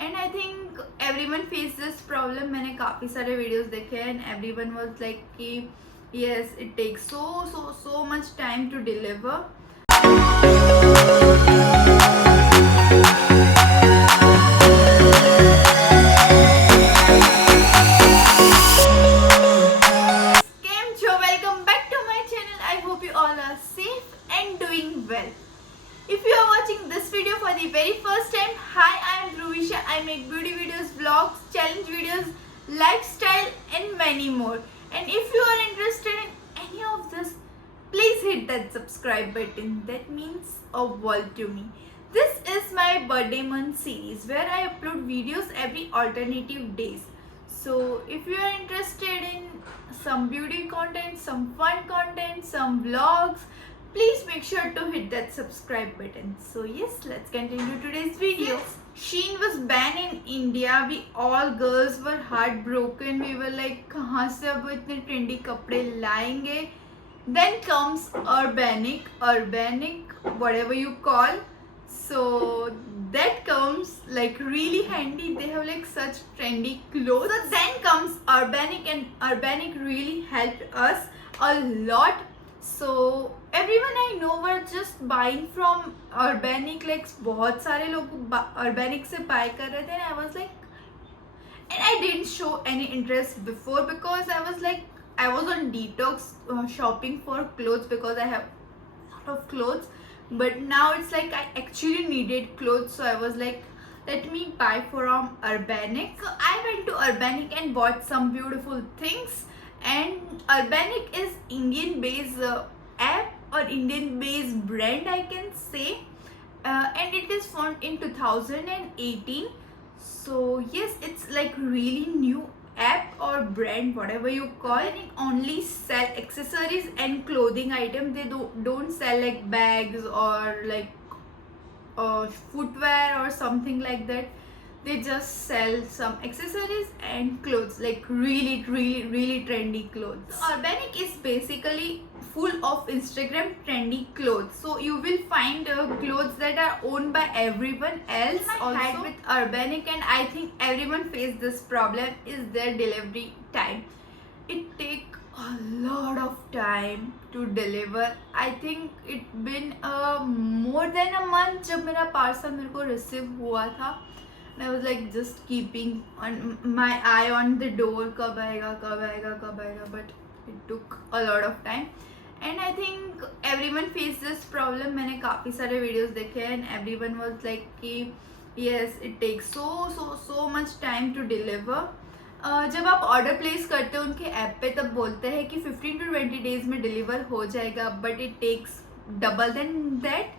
And I think everyone face this problem. मैंने काफ़ी सारे वीडियोस देखे एंड एवरीवन वाज लाइक कि yes, it takes so much time to deliver. Came Joe, welcome back to my channel. I hope you all are safe and doing well. If you are watching this video for the very first time, hi, I am Dhruvisha. I make beauty videos, vlogs, challenge videos, lifestyle and many more. And if you are interested in any of this, please hit that subscribe button. That means a world to me. This is my birthday month series where I upload videos every alternative days. So if you are interested in some beauty content, some fun content, some vlogs, please make sure to hit that subscribe button. So yes, let's continue today's video. Yes. Shein was banned in India. We all girls were heartbroken. We were like, कहाँ से अब इतने trendy कपड़े लाएंगे? Then comes Urbanic, whatever you call. So that comes like really handy. They have like such trendy clothes. So then comes Urbanic, and Urbanic really helped us a lot. So everyone I know were just buying from Urbanic. Like बहुत सारे लोग Urbanic से buy कर रहे थे. And I was like, and I didn't show any interest before because I was like, I was on detox shopping for clothes because I have a lot of clothes. But now it's like I actually needed clothes, so I was like, let me buy from Urbanic. So I went to Urbanic and bought some beautiful things. And Urbanic is Indian based app or Indian based brand, I can say. And it is formed in 2018. So yes, it's like really new app or brand, whatever you call it. Only sell accessories and clothing items. They don't sell like bags or like footwear or something like that. They just sell some accessories and clothes, like really trendy clothes. So Urbanic is basically full of Instagram trendy clothes. So you will find clothes that are owned by everyone else. Also had with Urbanic, and I think everyone face this problem, is their delivery time. It take a lot of time to deliver. I think it been more than a month जब मेरा parcel मेरे को receive हुआ था. And I was like just keeping on my eye on the door, कब आएगा. But it took a lot of time. And I think everyone face this problem. मैंने काफ़ी सारे videos देखे and everyone was like कि yes, it takes so much time to deliver. जब आप order place करते हो उनके ऐप पे, तब बोलते हैं कि 15 to 20 डेज में डिलीवर हो जाएगा, but it takes double than that.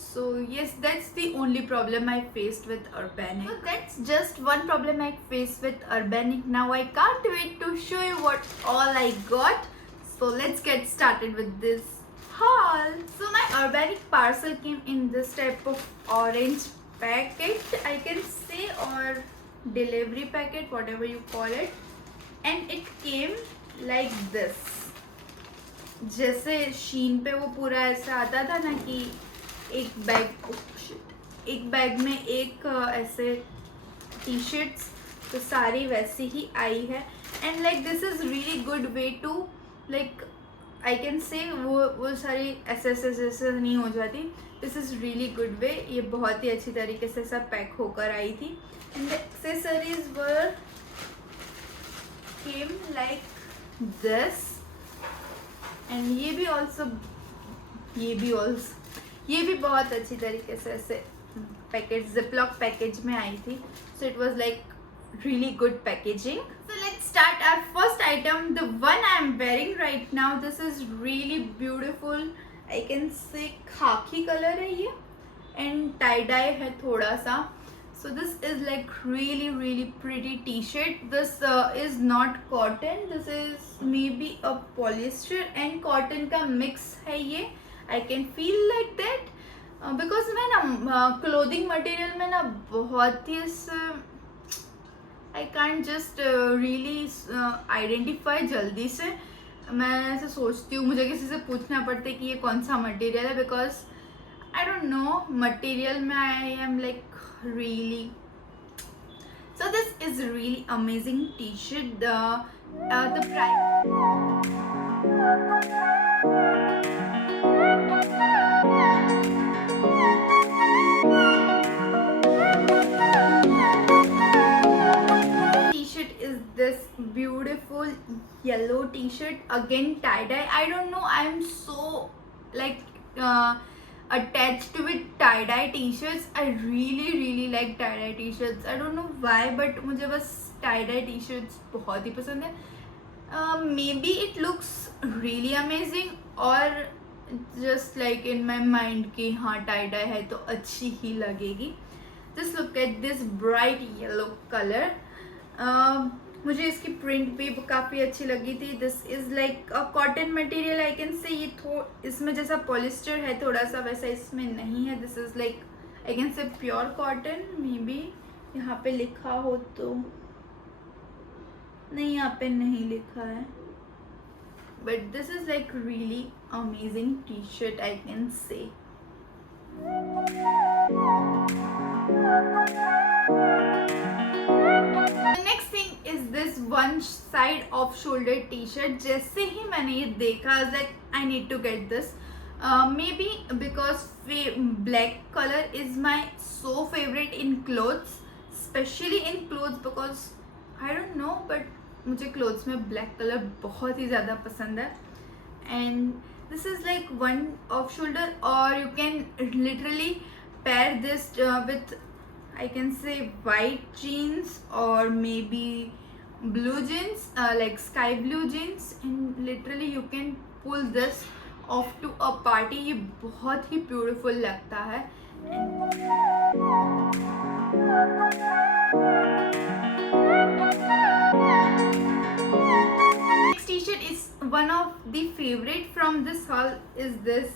So yes, that's the only problem I faced with Urbanic. So that's just one problem I faced with Urbanic. Now I can't wait to show you what all I got. So let's get started with this haul. So my Urbanic parcel came in this type of orange packet, I can say, or delivery packet, whatever you call it. And it came like this. जैसे शीन पे वो पूरा ऐसा आता था ना कि एक बैग में एक ऐसे टी शर्ट्स, तो सारी वैसी ही आई है. And like this is really good way to, like I can say वो सारी ऐसे नहीं हो जाती. This is really good way. ये बहुत ही अच्छी तरीके से सब पैक होकर आई थी. And the accessories were came like this. And ये भी बहुत अच्छी तरीके से ऐसे पैकेज, जिपलॉक पैकेज में आई थी. So it was like really good packaging. So let's start our first item, the one I am wearing right now. This is really beautiful. I can say khaki color है ये, and tie dye है थोड़ा सा. So this is like really pretty t-shirt. This is not cotton. This is maybe a polyester and cotton का mix है ये. I can feel like that because मैं ना clothing material में ना बहुत ही I can't just really identify जल्दी से. मैं ऐसे सोचती हूँ, मुझे किसी से पूछना पड़ता है कि ये कौन सा मटेरियल है, because I don't know material में. I am like really is really amazing t-shirt. The price. T-shirt is this beautiful yellow t-shirt, again tie-dye. I don't know, I am so like attached with tie-dye t-shirts. I really like tie-dye t-shirts. I don't know why, but मुझे बस tie-dye t-shirts बहुत ही पसंद है. Maybe it looks really amazing, or just like in my mind कि हाँ tie-dye है तो अच्छी ही लगेगी. Just look at this bright yellow color. मुझे इसकी प्रिंट भी काफ़ी अच्छी लगी थी. This is like a cotton material, I can से. ये इसमें जैसा पॉलिस्टर है थोड़ा सा, वैसा इसमें नहीं है. This is like I can से प्योर कॉटन. मे बी यहाँ पे लिखा हो तो नहीं, यहाँ पे नहीं लिखा है. But this is like really amazing T shirt, I can say. This one side off shoulder T shirt. जैसे ही मैंने ये देखा, like I need to get this. Maybe because black colour is my so favourite in clothes, especially in clothes, because I don't know, but मुझे clothes में black colour बहुत ही ज़्यादा पसंद है. And this is like one off shoulder, और you can literally pair this with I can say white jeans or maybe blue jeans, like sky blue jeans, and literally you can pull this off to a party. ये बहुत ही beautiful लगता है. Next t-shirt is one of the favorite from this haul, is this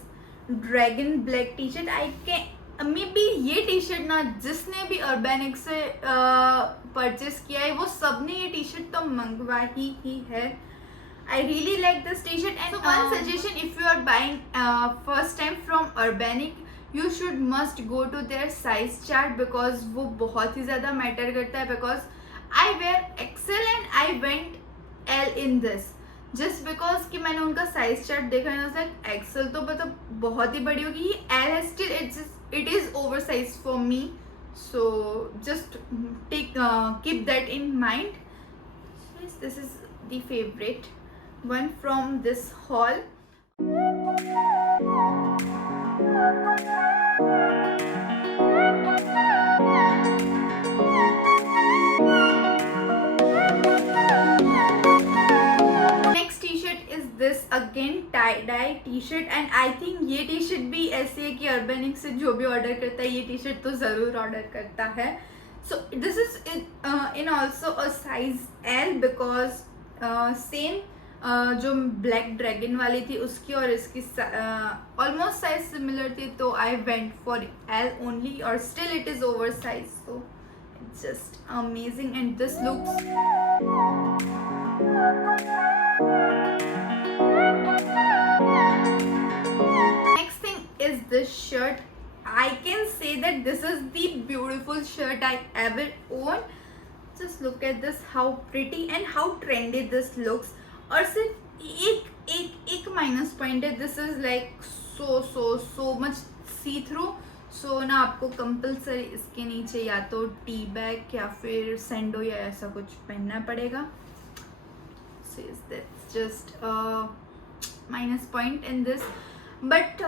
dragon black t-shirt. I can may be ये T shirt ना जिसने भी Urbanic से purchase किया है वो सब ने ये टी शर्ट तो मंगवा ही है. I really like this T shirt. And one suggestion, if you are buying first time from Urbanic, you should must go to their size chart, because वो बहुत ही ज़्यादा मैटर करता है. Because I wear XL and I went L in this, just because कि मैंने उनका size chart देखा है ना, एक्सेल तो मतलब बहुत ही बड़ी होगी, एल है still it is oversized for me, so just keep that in mind. Yes, this is the favorite one from this haul. This again tie dye T shirt, and I think ये T shirt भी ऐसी है कि Urbanic से जो भी order करता है ये टी शर्ट तो ज़रूर ऑर्डर करता है. So this is in also a size L, because same जो ब्लैक ड्रैगन वाली थी उसकी और इसकी ऑलमोस्ट साइज सिमिलर थी, तो I went for L only, और still it is over size. So it's just amazing, and this looks next thing is this shirt. I can say that this is the beautiful shirt I ever owned. Just look at this, how pretty and how trendy this looks. और सिर्फ एक minus point है, this is like so much see through. So ना आपको compulsory इसके नीचे या तो टी बैग या फिर सैंडो या ऐसा कुछ पहनना पड़ेगा. So yes, that's just a minus point in this, but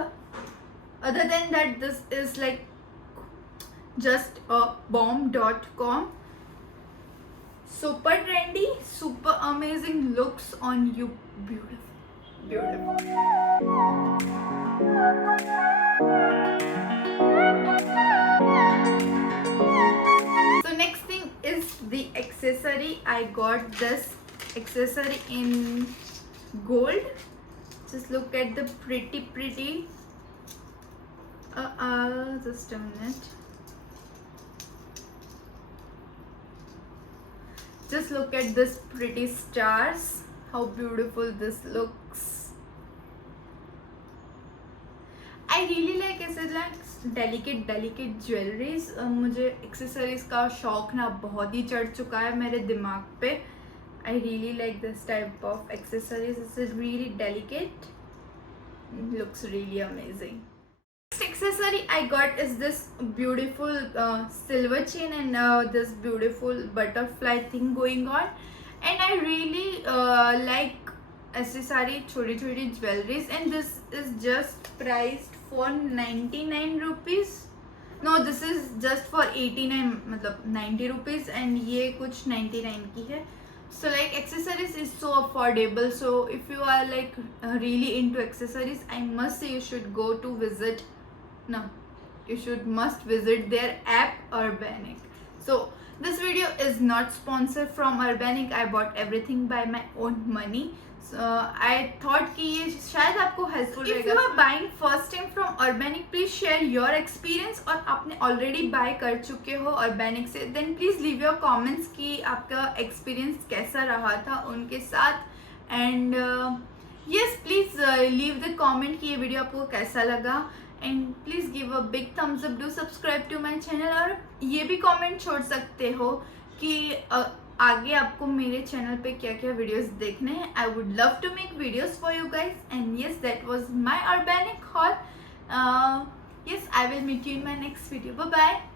other than that, this is like just a bomb.com. Super trendy, super amazing, looks on you beautiful. So next thing is the accessory. I got this accessory in gold. Just look at the pretty just a minute. Just look at this pretty stars, how beautiful this looks. I really like ऐसे delicate jewelleries. मुझे accessories का शौक ना बहुत ही चढ़ चुका है मेरे दिमाग पे। आई really like this type of accessories, it's really delicate, looks really amazing. Next accessory I got is this beautiful silver chain and this beautiful butterfly thing going on, and I really like ऐसे सारी छोटी छोटी jewelleries, and this is just priced for 99 rupees. No, this is just for 89, मतलब 90 rupees, and ये कुछ 99 की है. So like accessories is so affordable, so if you are like really into accessories, I must say you should go to visit, no, you should must visit their app Urbanic. So this video is not sponsored from Urbanic. I bought everything by my own money. So I thought कि ये शायद आपको helpful रहेगा. If you are buying first time from Urbanic, please share your experience. और आपने already buy कर चुके हो Urbanic से, then please leave your comments कि आपका experience कैसा रहा था उनके साथ. And yes, please leave the comment कि ये वीडियो आपको कैसा लगा. And please give a big thumbs up, do subscribe to my channel. और ये भी comment छोड़ सकते हो कि आगे आपको मेरे चैनल पे क्या क्या वीडियोस देखने हैं. I would love to make videos for you guys. And yes, that was my Urbanic haul. Yes, I will meet you in my next video. Bye bye.